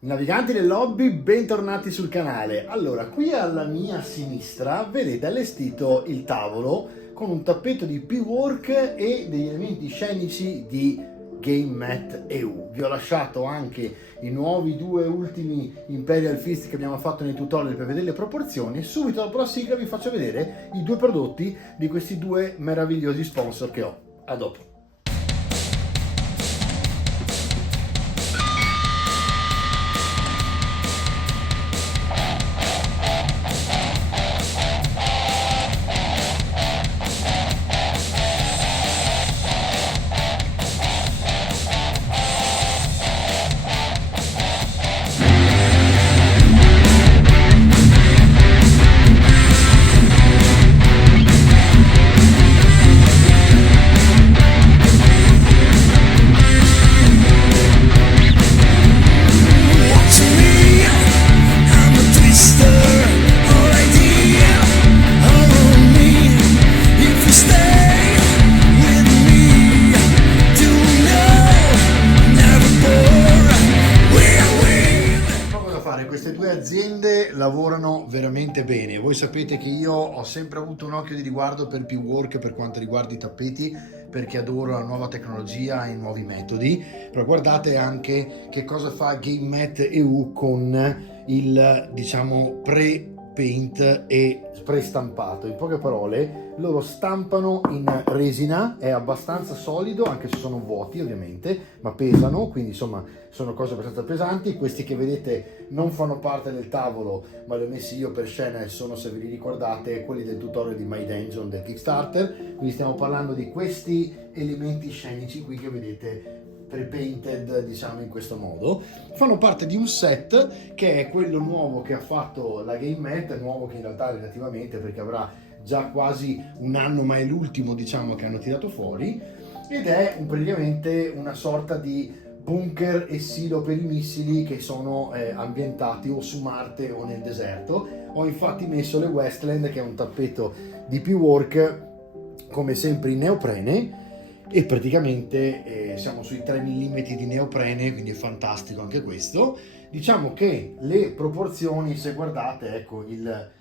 Naviganti del hobby, bentornati sul canale. Allora, qui alla mia sinistra vedete allestito il tavolo con un tappeto di P-Work e degli elementi scenici di GameMat EU. Vi ho lasciato anche i nuovi due ultimi Imperial Fist che abbiamo fatto nei tutorial per vedere le proporzioni. Subito dopo la sigla vi faccio vedere i due prodotti di questi due meravigliosi sponsor che ho. A dopo. Queste due aziende lavorano veramente bene. Voi sapete che io ho sempre avuto un occhio di riguardo per P-Work per quanto riguarda i tappeti, perché adoro la nuova tecnologia e i nuovi metodi. Però guardate anche che cosa fa GameMat EU con il, diciamo, pre-paint e pre-stampato. In poche parole, loro stampano in resina, è abbastanza solido, anche se sono vuoti ovviamente, ma pesano, quindi insomma sono cose abbastanza pesanti. Questi che vedete non fanno parte del tavolo, ma li ho messi io per scena e sono, se ve li ricordate, quelli del tutorial di My Dungeon del Kickstarter. Quindi stiamo parlando di questi elementi scenici qui che vedete pre-painted, diciamo, in questo modo. Fanno parte di un set che è quello nuovo che ha fatto la GameMat, nuovo che in realtà relativamente, perché avrà già quasi un anno, ma è l'ultimo, diciamo, che hanno tirato fuori, ed è praticamente una sorta di bunker e silo per i missili che sono ambientati o su Marte o nel deserto. Ho infatti messo le Westland, che è un tappeto di P-Work, come sempre in neoprene, e praticamente siamo sui 3 mm di neoprene, quindi è fantastico anche questo. Diciamo che le proporzioni, se guardate, ecco il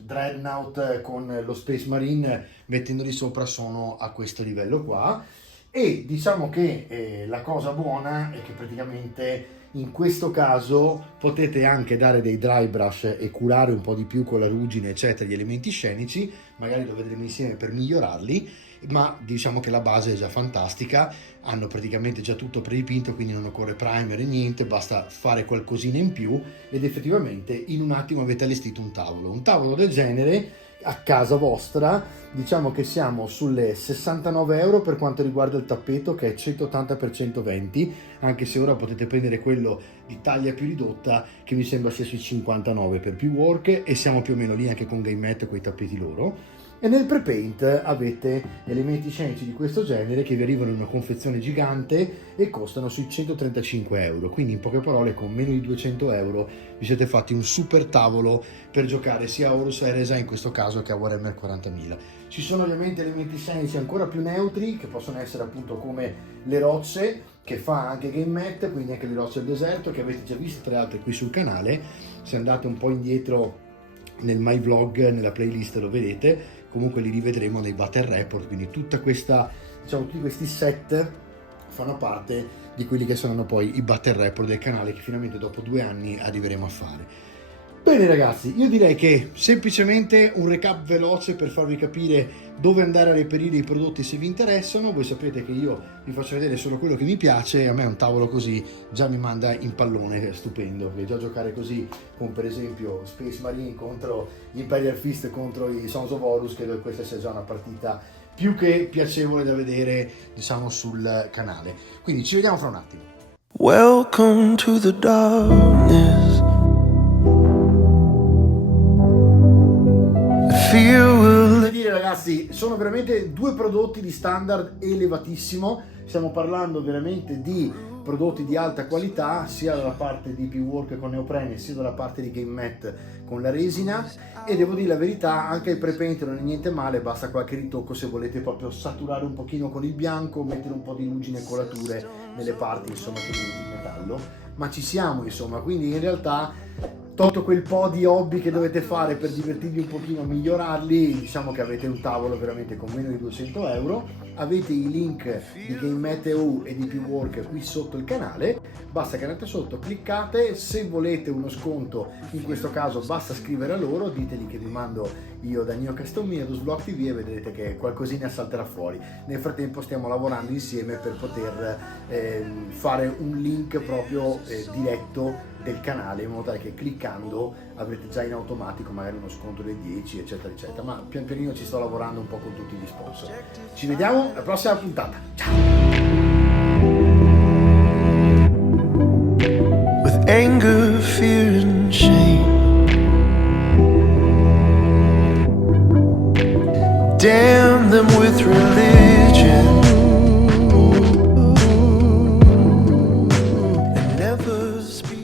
Dreadnought con lo Space Marine mettendoli sopra, sono a questo livello qua. E diciamo che la cosa buona è che praticamente in questo caso potete anche dare dei dry brush e curare un po' di più con la ruggine eccetera gli elementi scenici, magari lo vedremo insieme per migliorarli, ma diciamo che la base è già fantastica. Hanno praticamente già tutto predipinto, quindi non occorre primer e niente, basta fare qualcosina in più ed effettivamente in un attimo avete allestito un tavolo del genere a casa vostra. Diciamo che siamo sulle 69 euro per quanto riguarda il tappeto, che è 180 x 120, anche se ora potete prendere quello di taglia più ridotta che mi sembra sia sui 59 per P-Work, e siamo più o meno lì anche con GameMat con i tappeti loro. E nel pre-paint avete elementi scenici di questo genere che vi arrivano in una confezione gigante e costano sui 135 euro, quindi in poche parole con meno di 200 euro vi siete fatti un super tavolo per giocare sia a Horus Heresy in questo caso che a Warhammer 40.000. Ci sono ovviamente elementi scenici ancora più neutri che possono essere appunto come le rocce che fa anche GameMat, quindi anche le rocce del deserto che avete già visto tra le altre qui sul canale. Se andate un po' indietro nel My Vlog, nella playlist lo vedete, comunque li rivedremo nei Battle Report, quindi tutta questa, diciamo, tutti questi set fanno parte di quelli che saranno poi i Battle Report del canale che finalmente dopo 2 anni arriveremo a fare. Bene ragazzi, io direi che semplicemente un recap veloce per farvi capire dove andare a reperire i prodotti se vi interessano. Voi sapete che io vi faccio vedere solo quello che mi piace, a me un tavolo così già mi manda in pallone, è stupendo, perché già giocare così con per esempio Space Marine contro gli Imperial Fist contro i Sons of Horus, credo che questa sia già una partita più che piacevole da vedere, diciamo, sul canale. Quindi ci vediamo fra un attimo. Welcome to the darkness. Devo dire ragazzi, sono veramente due prodotti di standard elevatissimo. Stiamo parlando veramente di prodotti di alta qualità, sia dalla parte di P-Work con neoprene sia dalla parte di GameMat con la resina, e devo dire la verità, anche il pre-paint non è niente male, basta qualche ritocco se volete proprio saturare un pochino con il bianco, mettere un po' di ruggine e colature nelle parti insomma che di metallo. farlo, ma ci siamo insomma, quindi in realtà tolto quel po' di hobby che dovete fare per divertirvi un pochino a migliorarli, diciamo che avete un tavolo veramente con meno di 200 euro, avete i link di Game Meteo e di P-Work qui sotto il canale, basta che andate sotto, cliccate, se volete uno sconto in questo caso basta scrivere a loro, diteli che vi mando io Danilo Castomini da Vlog TV e vedrete che qualcosina salterà fuori. Nel frattempo stiamo lavorando insieme per poter fare un link proprio diretto del canale, in modo tale che cliccando avrete già in automatico magari uno sconto del 10 eccetera eccetera, ma pian pianino ci sto lavorando un po' con tutti gli sponsor. Ci vediamo alla prossima puntata, ciao! with anger, fear, and shame. Damn them with religion and never speak.